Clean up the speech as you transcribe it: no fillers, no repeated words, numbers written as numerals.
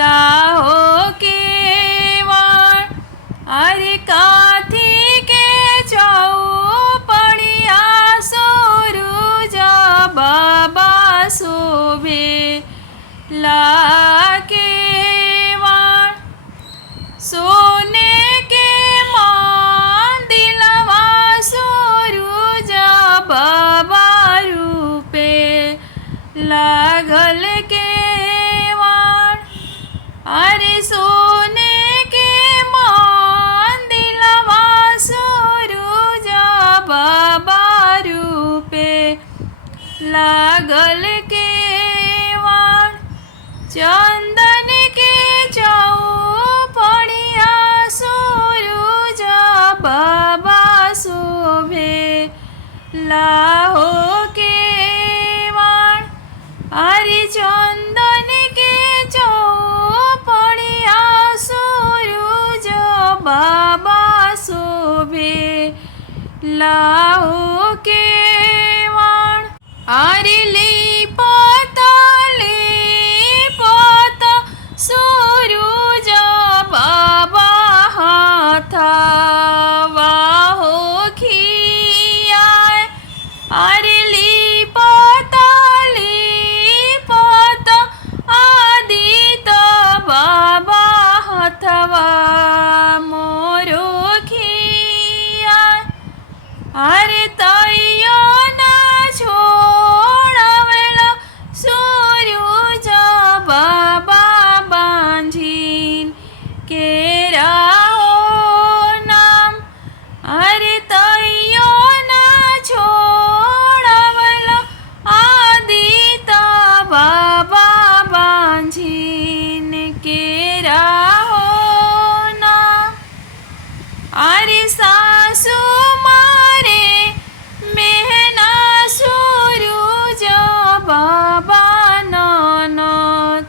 लाहो केवण अरे काथी के चौपड़िया सूरज बाबा शोभे ला केवण सोने के मंदिलवा सूरज बाबा रूपे लागल केवण अरे सोने के मंदिलवा सूरज बाबा रूपे लागल केवण चंदन के चौपड़िया सूरज बाबा शोभे लाहो केवण अरे चंदन के चौपड़िया सूरज बाबा शोभे लाहो केवण अरे लिपत सूरज बाबा हाथवा हो खियाए अरे लिपत आदित बाबा हाथवा मोरो खियाए अरे तैयो ना छोड़वेला सूरज बाबा बांझिन के राहो नाम अरे तैयो ना छोड़वेला आदित बाबा बांझिन के राहो नाम अरे सासू मारे मेहना सूरज बाबा ननद